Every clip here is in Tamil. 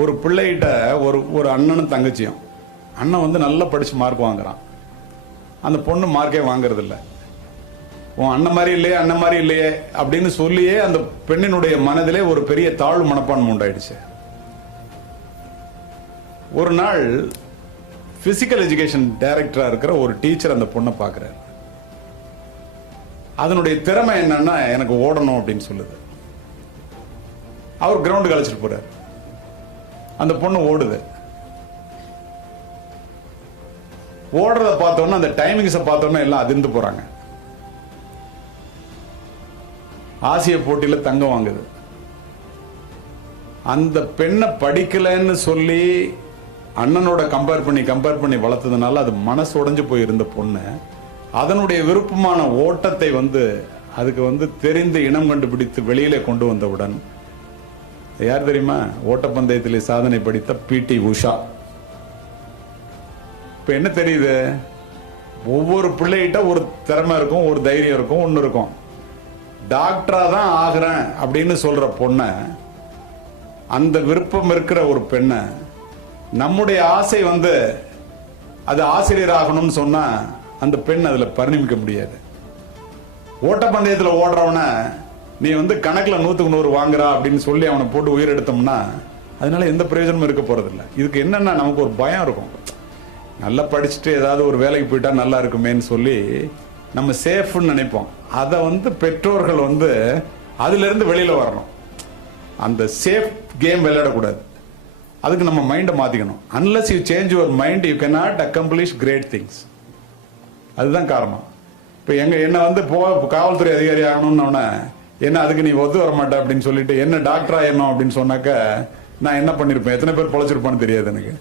ஒரு பிள்ளைகிட்ட ஒரு அண்ணனும் தங்கச்சியும், அண்ணன் வந்து நல்லா படிச்சு மார்க் வாங்குறான், அந்த பொண்ணு மார்க்கே வாங்குறது இல்லை. உன் அண்ணன் மாதிரி இல்லையே அண்ணன் மாதிரி இல்லையே அப்படின்னு சொல்லியே அந்த பெண்ணினுடைய மனதிலே ஒரு பெரிய தாழ்வு மனப்பான்மை உண்டாயிடுச்சு. ஒரு நாள் பிசிக்கல் எஜுகேஷன் டைரக்டரா இருக்கிற ஒரு டீச்சர் அந்த பொண்ணை பார்க்கிறார். அதனுடைய திறமை என்னன்னா எனக்கு ஓடணும் அப்படின்னு சொல்லுது. அவர் கிரவுண்டுக்கு அழைச்சிட்டு போறாரு. அந்த பொண்ணு ஓடுது. ஓடுறத பார்த்தோன்னா அந்த டைமிங்ஸை பார்த்தோன்னா எல்லாம் அதிர்ந்து போறாங்க. ஆசிய போட்டியில தங்கம் வாங்குது. அந்த பெண்ணை படிக்கலன்னு சொல்லி அண்ணனோட கம்பேர் பண்ணி வளர்த்ததுனால அது மனசு உடைஞ்சு போயிருந்த பொண்ணு அதனுடைய விருப்பமான ஓட்டத்தை அதுக்கு தெரிந்து இனம் கண்டுபிடித்து வெளியிலே கொண்டு வந்தவுடன், யார் தெரியுமா? ஓட்டப்பந்தயத்திலே சாதனை படித்த பிடி உஷா. இப்ப என்ன தெரியுது? ஒவ்வொரு பிள்ளைகிட்ட ஒரு திறமை இருக்கும், ஒரு தைரியம் இருக்கும், ஒண்ணு இருக்கும். டாக்டரா தான் ஆகிறேன் அப்படின்னு சொல்ற பொண்ண, அந்த விருப்பம் இருக்கிற ஒரு பெண்ணை, நம்முடைய ஆசை அது ஆசிரியர் ஆகணும்னு சொன்னா அந்த பெண் அதுல பரிணமிக்க முடியாது. ஓட்டப்பந்தயத்தில் ஓடுறவன நீ கணக்குல 100க்கு 100 வாங்குறா அப்படின்னு சொல்லி அவனை போட்டு உயிர் எடுத்தோம்னா அதனால எந்த பிரயோஜனமும் இருக்க போறதில்லை. இதுக்கு என்னன்னா நமக்கு ஒரு பயம் இருக்கும். நல்லா படிச்சுட்டு ஏதாவது ஒரு வேலைக்கு போயிட்டா நல்லா இருக்குமேன்னு சொல்லி நம்ம சேஃப்னு நினைப்போம். அதை பெற்றோர்கள் அதுல இருந்து வெளியில வரணும். அந்த சேஃப் கேம் விளையாடக்கூடாது. அதுக்கு நம்ம மைண்டை மாத்திக்கணும். unless you change your mind you cannot accomplish great things. அதுதான் காரணம். இப்ப என்ன காவல்துறை அதிகாரி ஆகணும்னு என்ன அதுக்கு நீ ஒத்து வர மாட்டே அப்படின்னு சொல்லிட்டு என்ன டாக்டர் ஆயிடணும் அப்படின்னு சொன்னாக்க நான் என்ன பண்ணிருப்பேன், எத்தனை பேர் பொழைச்சிருப்பான்னு தெரியாது எனக்கு.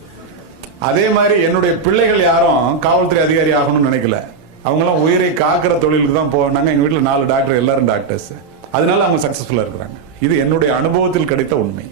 அதே மாதிரி என்னுடைய பிள்ளைகள் யாரும் காவல்துறை அதிகாரி ஆகணும்னு நினைக்கல. அவங்களாம் உயிரை காக்கிற தொழிலுக்கு தான் போனாங்க. எங்க வீட்டில் 4 டாக்டர், எல்லாரும் டாக்டர்ஸ். அதனால அவங்க சக்சஸ்ஃபுல்லா இருக்கிறாங்க. இது என்னுடைய அனுபவத்தில் கிடைத்த உண்மை.